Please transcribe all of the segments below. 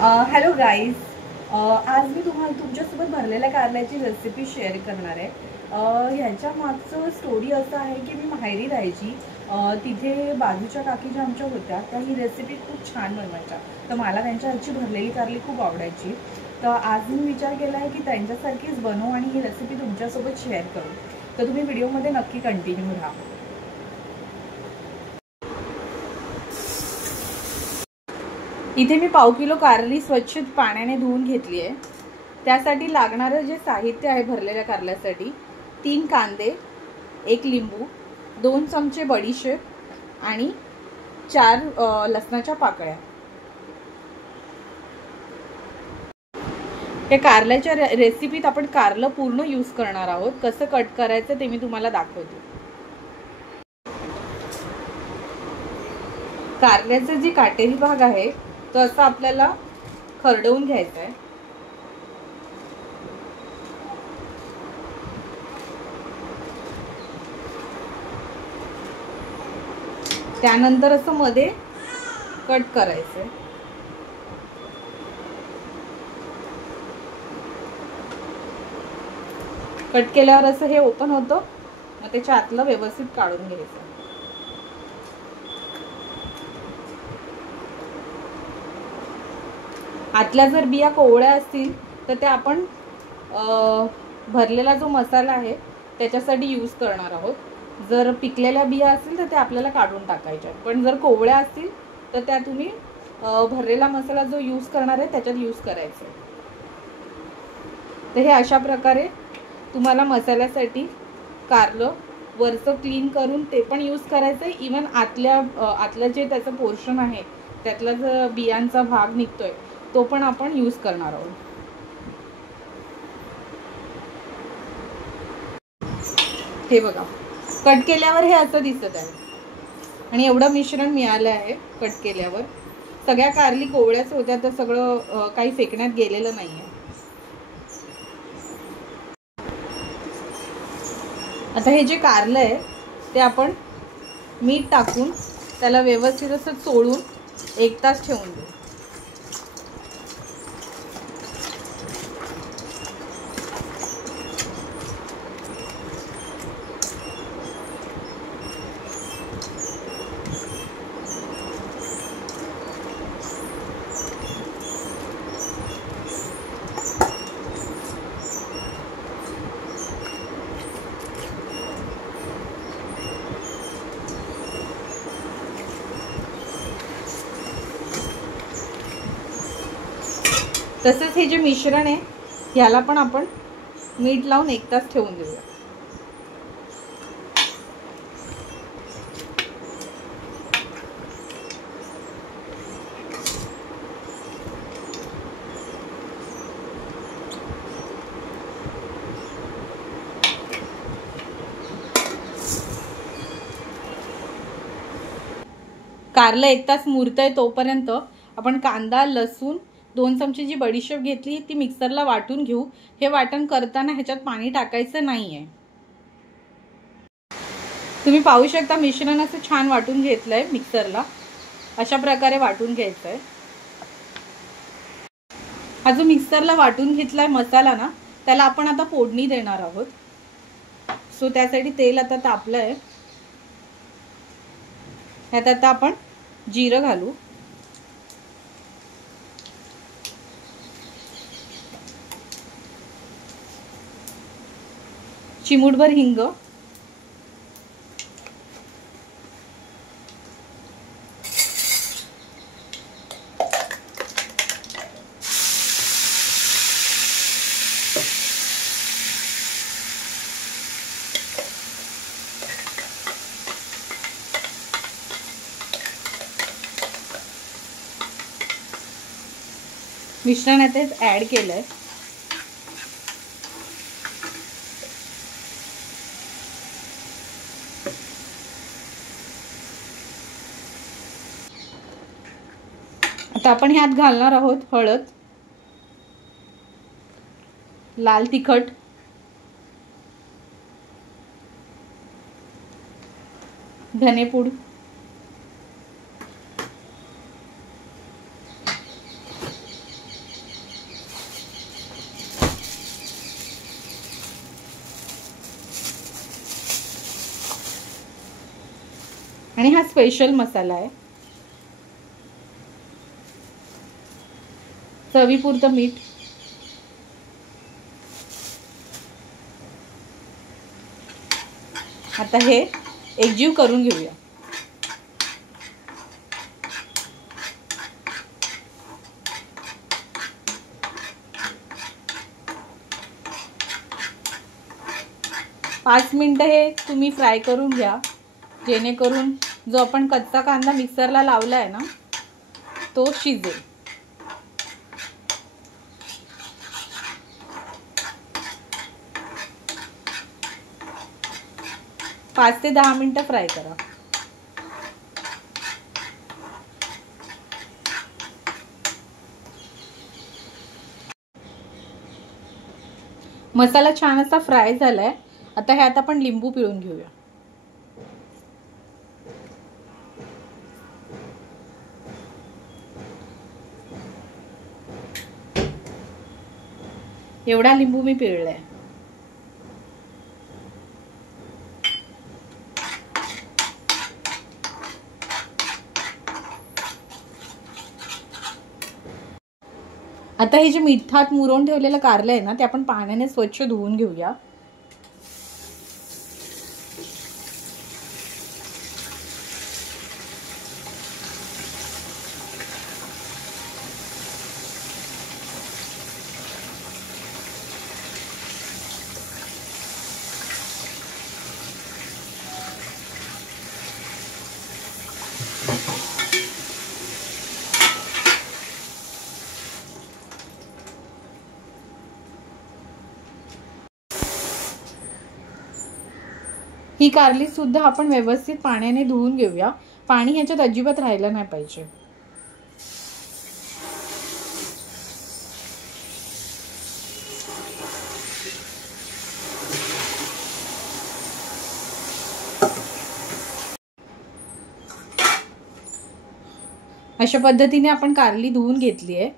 Hello guys, आज मी तुमच्यासोबत भरलेल्या कारल्याची रेसिपी शेअर करणार आहे. ह्याच्या मागचं स्टोरी असं आहे की मी माहेरी राहायची. तिथे बाजूच्या काकी ज्या आमच्या होत्या त्या ही रेसिपी खूप छान बनवायच्या. तर मला त्यांच्या हातची भरलेली कारली खूप आवडायची. तर आज मी विचार केला आहे की त्यांच्यासारखीच बनवू आणि ही रेसिपी तुमच्यासोबत शेअर करू. तर तुम्ही व्हिडिओमध्ये नक्की कंटिन्यू राहा. इथे मी पाव किलो कारली स्वच्छ पाण्याने धुवून घेतली आहे. त्यासाठी लागणारं जे साहित्य आहे भरलेल्या कारल्यासाठी 3 कांदे, 1 लिंबू, 2 चमचे बडीशेप आणि 4 लसणाच्या पाकळ्या. या कारल्याच्या रेसिपीत आपण कारलं पूर्ण यूज करणार आहोत. कसं कट करायचं ते मी तुम्हाला दाखवते. कारल्याचे जे काटेरी भाग आहे तो असा आपल्याला खरडवून घ्यायचा आहे. त्यानंतर असं मध्ये कट करायचं. कट केल्यावर असं हे ओपन होतं, मग त्याच्या आतलं व्यवस्थित काढून घ्यायचं. आतल्या जर बिया कोवळ्या असतील तर त्या आपण भरलेला जो मसाला आहे त्याच्यासाठी यूज करणार आहोत. जर पिकलेल्या बिया असतील तर त्या आपल्याला काढून टाकायच्या, पण जर कोवळ्या असतील तर त्या तुम्ही भरलेला मसाला जो यूज करणार आहे त्याच्यात यूज करायचा. तर हे अशा प्रकारे तुम्हाला मसाल्यासाठी कारलं वरचं क्लीन करून ते पण यूज करायचं आहे. इवन आतलं जे त्याचं पोर्शन आहे त्यातला जो बियांचा भाग निघतोय तो पण आपण यूज करणार आहोत. हे बघा, कट केल्यावर हे असं दिसत आहे आणि एवढं मिश्रण मिळालं आहे. कट केल्यावर सगळ्या कारली कोवळ्याच होत्या, तर सगळं काही फेकण्यात गेलेलं नाही आहे. आता हे जे कारलं आहे ते आपण मीठ टाकून त्याला व्यवस्थित असं चोळून 1 तास ठेवून देऊ. तसेच हे जे मिश्रण आहे ह्याला पण आपण मीठ लावून 1 तास ठेवून देऊया. कारलं 1 तास मुरतंय तोपर्यंत आपण कांदा, लसूण, 2 चमचे जी बडीशेप घेतली ती मिक्सरला वाटून घेऊ. हे वाटण करताना ह्याच्यात पाणी टाकायचं नाहीये. तुम्ही पाहू शकता मिश्रण असं छान वाटून घेतलंय मिक्सरला. अशा प्रकारे वाटून घ्यायचंय. हा जो मिक्सरला वाटून घेतलाय मसाला ना, त्याला आपण आता फोडणी देणार आहोत. सो त्यासाठी तेल आता तापलंय. ह्यात आता आपण जिरं घालू. चिमूटभर हिंग, मिश्रण यात ॲड केलंय. आता आपण ह्यात घालणार आहोत हळद, लाल तिखट, धनेपूड, आणि हा स्पेशल मसाला आहे. चवीपुरतं मीठ. आता हे एकजीव करून घेऊया. पाच मिनिटं हे तुम्ही फ्राय करून घ्या, जेणेकरून जो आपण कच्चा कांदा मिक्सरला लावला आहे ना तो शिजेल. 5 ते 10 मिनिटं फ्राय करा. मसाला छान असा फ्राय झालाय. आता ह्यात आपण लिंबू पिळून घेऊया. एवढा लिंबू मी पिळलाय. आता हे जे मिठात मुरवून ठेवलेलं कारलं आहे ना ते आपण पाण्याने स्वच्छ धुवून घेऊया. ही कारली सुद्धा आपण व्यवस्थित पाण्याने धुवून घेऊया. पाणी ह्याच्यात अजिबात राहिलं नाही पाहिजे. अशा पद्धतीने आपण कारली धुवून घेतली आहे.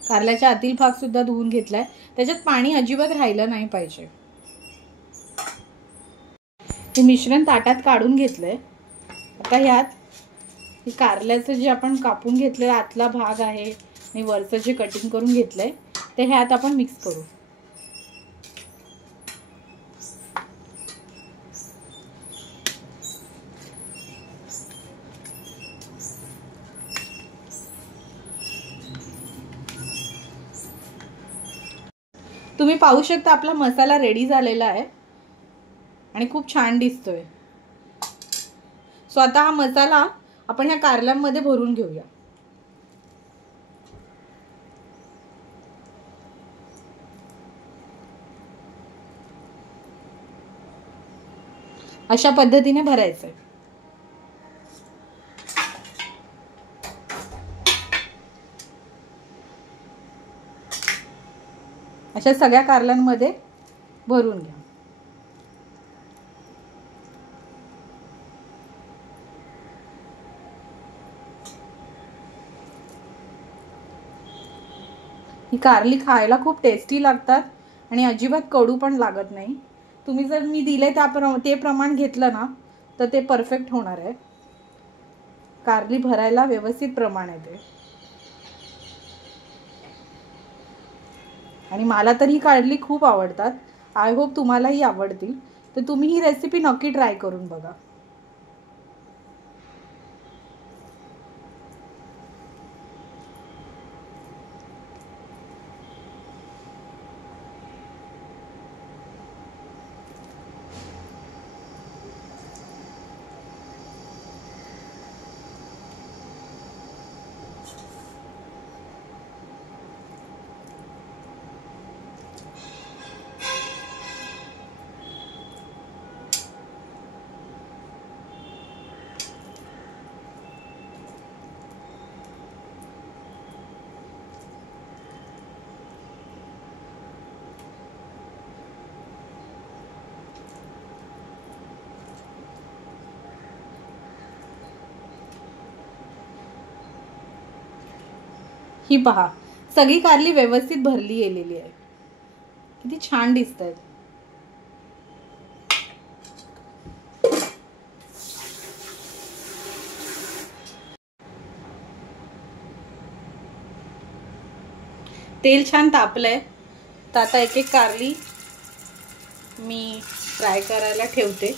कारल्याचा आतील भाग सुद्धा धुवून घेतलाय. त्याच्यात पाणी अजिबात राहिलं नाही पाहिजे. हे मिश्रण ताटात काढून घेतलंय. आता ह्यात कारल्याचं जे आपण कापून घेतलंय आतला भाग आहे आणि वरचं जे कटिंग करून घेतलंय ते ह्यात आपण मिक्स करू. तुम्ही पाहू शकता आपला मसाला रेडी झालेला आहे आणि खूप छान दिसतोय. सो आता हा मसाला आपण ह्या कारल्यांमध्ये भरून घेऊया. अशा पद्धतीने भरायचंय. अशा सगळ्या कारल्यांमध्ये भरून घ्या. ही कारली खायला खूप टेस्टी लागतात आणि अजिबात कडू पण लागत नाही. तुम्ही जर मी दिले ते प्रमाण घेतलं ना तर ते परफेक्ट होणार आहे. कारली भरायला व्यवस्थित प्रमाण आहे ते. आणि मला तर ही कारली खूप आवडतात. आय होप तुम्हालाही आवडतील. तर तुम्ही ही रेसिपी नक्की ट्राय करून बघा. ही पहा सगळी कारली व्यवस्थित भरली गेलेली आहे. किती छान दिसत आहेत. तेल छान तापलंय, तर आता एक एक कारली मी फ्राय करायला ठेवते.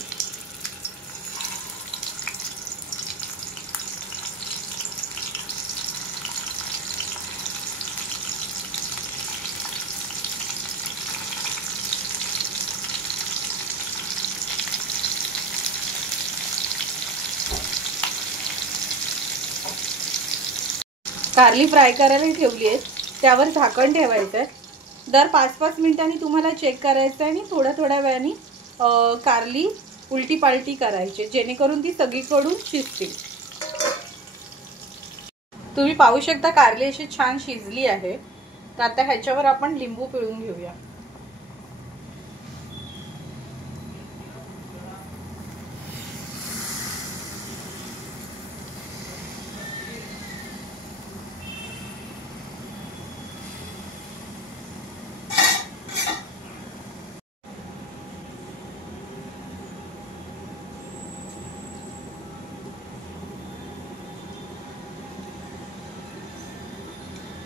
कारली फ्राय करायला ठेवली आहे, त्यावर झाकण ठेवायचं आहे. दर 5-5 मिनिटांनी तुम्हाला चेक करायचं आहे आणि थोड्या थोड्या वेळाने कारली उलटी पालटी करायची, जेणेकरून ती सगळीकडून शिजतील. तुम्ही पाहू शकता कारली अशी छान शिजली आहे. तर आता ह्याच्यावर आपण लिंबू पिळून घेऊया.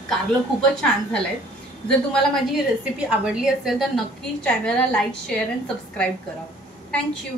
कारलं खूपच छान झालंय. जर तुम्हाला माझी ही रेसिपी आवडली असेल तर नक्की चॅनलला लाईक, शेअर आणि सबस्क्राईब करा. थँक्यू.